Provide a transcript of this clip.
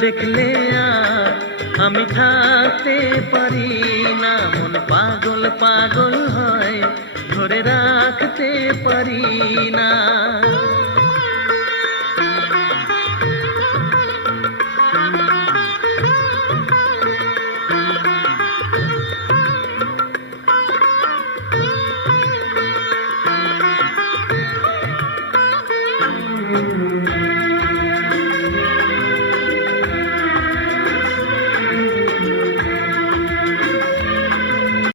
দেখলে আর আমি থাকতে পারি না, মন পাগল পাগল হয় ধরে রাখতে পারি না।